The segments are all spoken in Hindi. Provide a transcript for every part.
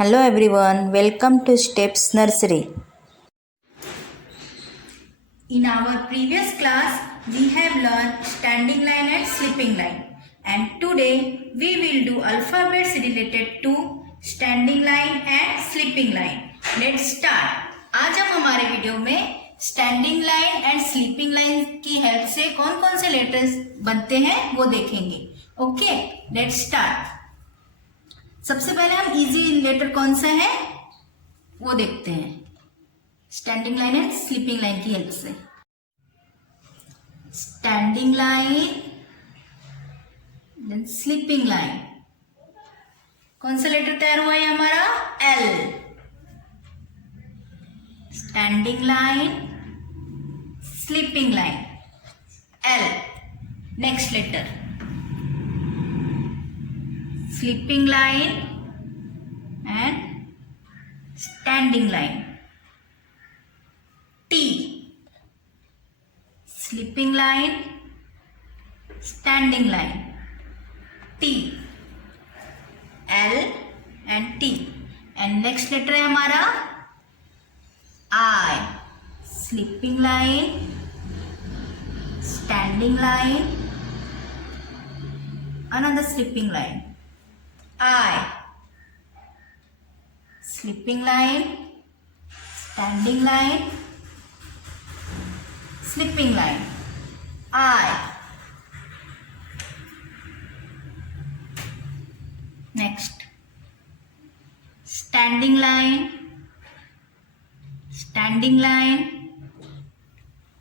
Hello everyone, welcome to Steps Nursery. In our previous class, we have learned standing line and sleeping line. And today, we will do alphabets related to standing line and sleeping line. Let's start. आज हम हमारे वीडियो में standing line and sleeping line की हेल्प से कौन कौन से लेटर्स बनते हैं वो देखेंगे. Okay, let's start. सबसे पहले हम इजी लेटर कौन सा है वो देखते हैं standing line and sleeping line की हेल्प से. Standing line then sleeping line. कौन सा लेटर तैयार हुआ है हमारा? L. Standing line, sleeping line, L. Next letter sleeping line and standing line. T. Sleeping line, standing line, T. L and T. And next letter है हमारा I. Sleeping line, standing line, another sleeping line. I. Sleeping line, standing line, sleeping line. I. Next. Standing line, standing line,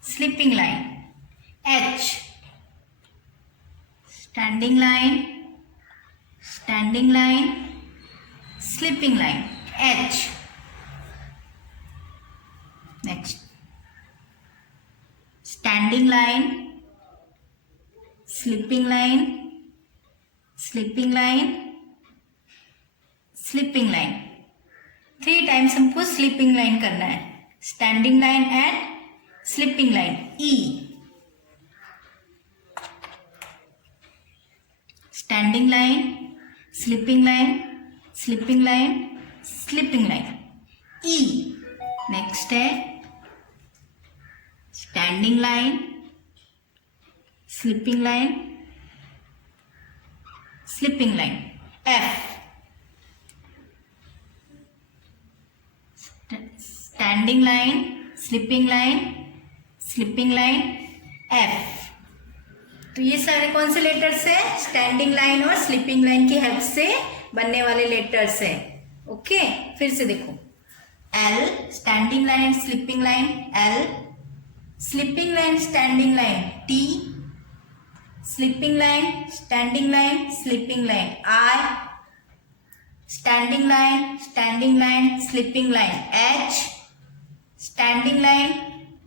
sleeping line. H. Standing line, standing line, sleeping line. H. Next. Standing line, sleeping line, sleeping line, sleeping line. 3 times हमको sleeping line करना है. Standing line and sleeping line. E. Standing line, sleeping line, sleeping line, sleeping line. E. Next है standing line, sleeping line, sleeping line. F. Standing line, sleeping line, sleeping line, F. तो ये सारे कौन से लेटर्स है? स्टैंडिंग लाइन और स्लीपिंग लाइन की हेल्प से बनने वाले लेटर्स है. ओके, फिर से देखो. L. Standing line and sleeping line. L. Sleeping line, standing line. T. Sleeping line, standing line, sleeping line. I. Standing line, standing line, sleeping line. H. Standing line,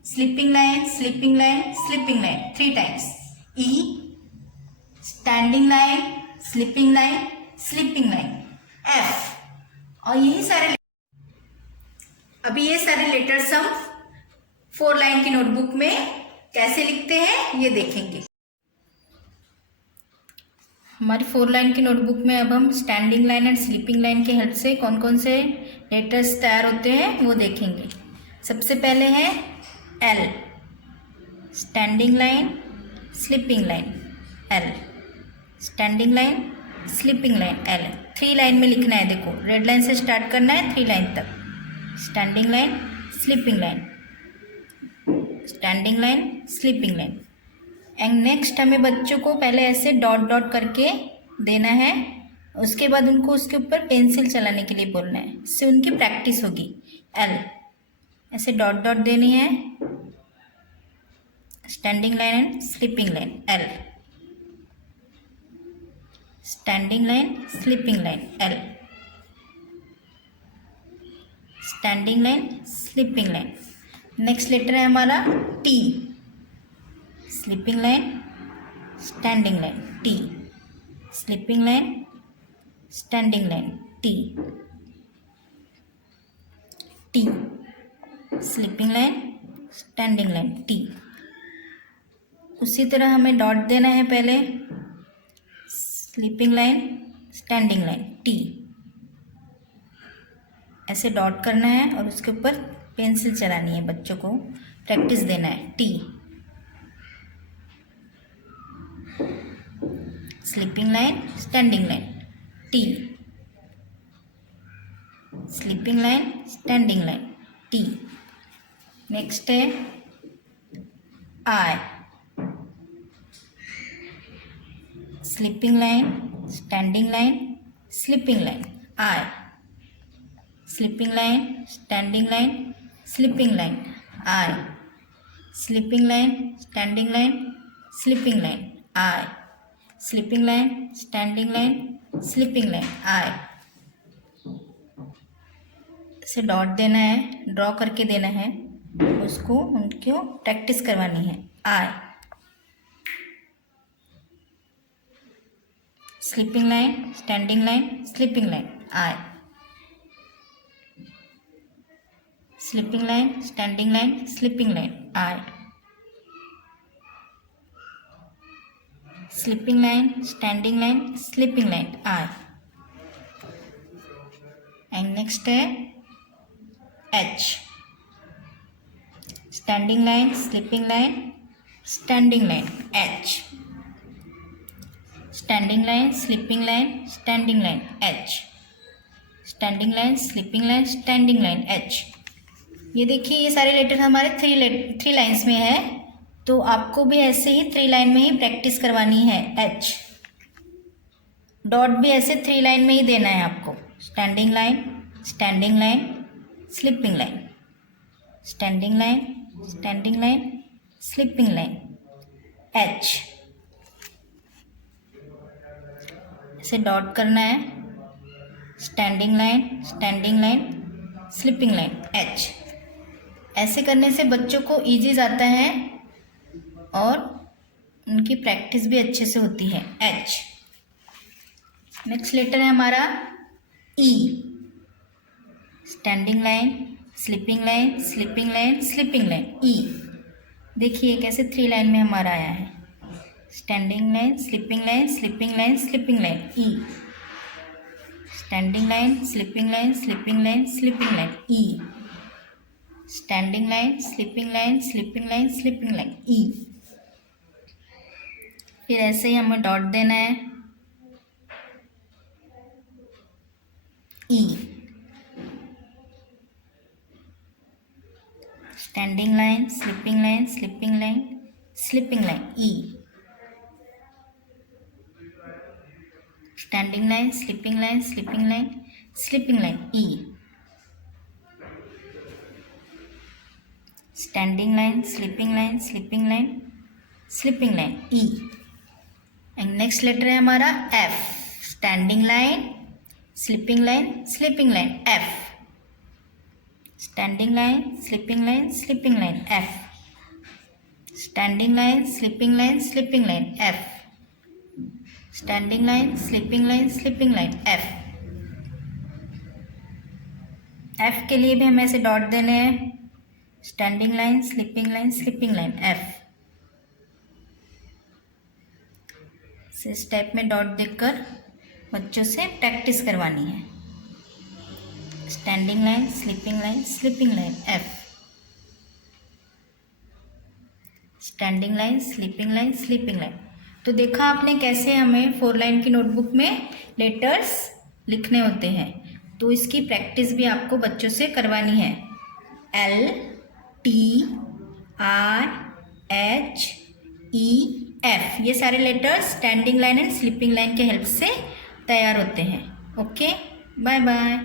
sleeping line, sleeping line, sleeping line. 3 times. E. Standing line, sleeping line, sleeping line. F. और यही सारे अभी ये सारे लेटर्स हम 4 लाइन की नोटबुक में कैसे लिखते हैं ये देखेंगे. हमारी 4 लाइन की नोटबुक में अब हम standing line and sleeping line की हेल्प से कौन कौन से लेटर्स तैयार होते हैं वो देखेंगे. सबसे पहले है L. Standing line, sleeping line, L. Standing line, sleeping line, L. 3 line में लिखना है. देखो, रेड लाइन से स्टार्ट करना है 3 लाइन तक. Standing line, sleeping line, standing line, sleeping line. And next हमें बच्चों को पहले ऐसे डॉट डॉट करके देना है. उसके बाद उनको उसके ऊपर पेंसिल चलाने के लिए बोलना है. इससे उनकी प्रैक्टिस होगी. एल. ऐसे डॉट डॉट देनी है. Standing line and sleeping line. L. Standing line, sleeping line, L. Standing line, sleeping line. Next letter है हमारा T. Sleeping line, standing line, T. Sleeping line, standing line, T. T. Sleeping line, standing line, T. उसी तरह हमें डॉट देना है पहले. Sleeping line, standing line, T. ऐसे डॉट करना है और उसके ऊपर पेंसिल चलानी है, बच्चों को प्रैक्टिस देना है। T, sleeping line, standing line, T, sleeping line, standing line, T. Next है I, sleeping line, standing line, sleeping line, I, sleeping line, standing line, sleeping line, I, sleeping line, standing line, sleeping line, I, sleeping line, standing line, sleeping line, I. इसे डॉट देना है, ड्रॉ करके देना है, उसको उनको प्रैक्टिस करवानी है। I, sleeping line, standing line, sleeping line, I, sleeping line, standing line, sleeping line, I, sleeping line, standing line, sleeping line, I. And next है H, standing line, sleeping line, standing line, H, standing line, sleeping line, standing line, H, standing line, sleeping line, standing line, H. ये देखिए, ये सारे लेटर हमारे थ्री लाइन्स में है, तो आपको भी ऐसे ही 3 लाइन में ही प्रैक्टिस करवानी है। एच, डॉट भी ऐसे 3 लाइन में ही देना है आपको। Standing line, standing line, sleeping line, standing line, standing line, sleeping line, H. ऐसे डॉट करना है, standing line, standing line, sleeping line, H. ऐसे करने से बच्चों को इजी जाता है और उनकी प्रैक्टिस भी अच्छे से होती है। एच। नेक्स्ट लेटर है हमारा E, standing line, sleeping line, sleeping line, sleeping line, E. देखिए कैसे 3 लाइन में हमारा आया है। Standing line, sleeping line, sleeping line, sleeping line, E. Standing line, sleeping line, sleeping line, sleeping line, E. Standing line, sleeping line, sleeping line, sleeping line, E. फिर ऐसे ही हमें डॉट देना है, E. Standing line, sleeping line, sleeping line, sleeping line, E. Standing line, sleeping line, sleeping line, sleeping line, E. Standing line, sleeping line, sleeping line, sleeping line, E. And next letter है हमारा F, standing line, sleeping line, sleeping line, F. Standing line, sleeping line, sleeping line, F. Standing line, sleeping line, sleeping line, F. Standing line, sleeping line, sleeping line, F. F के लिए भी हमें ऐसे डॉट देने हैं, standing line, sleeping line, sleeping line, F. इस टाइप में डॉट देकर बच्चों से प्रैक्टिस करवानी है। Standing line, sleeping line, sleeping line, F. Standing line, sleeping line, sleeping line. तो देखा आपने कैसे हमें 4 लाइन की नोटबुक में लेटर्स लिखने होते हैं। तो इसकी प्रैक्टिस भी आपको बच्चों से करवानी है। L, T, R, H, E, F, ये सारे letters standing line and sleeping line के हेल्प से तैयार होते हैं। Okay, bye bye.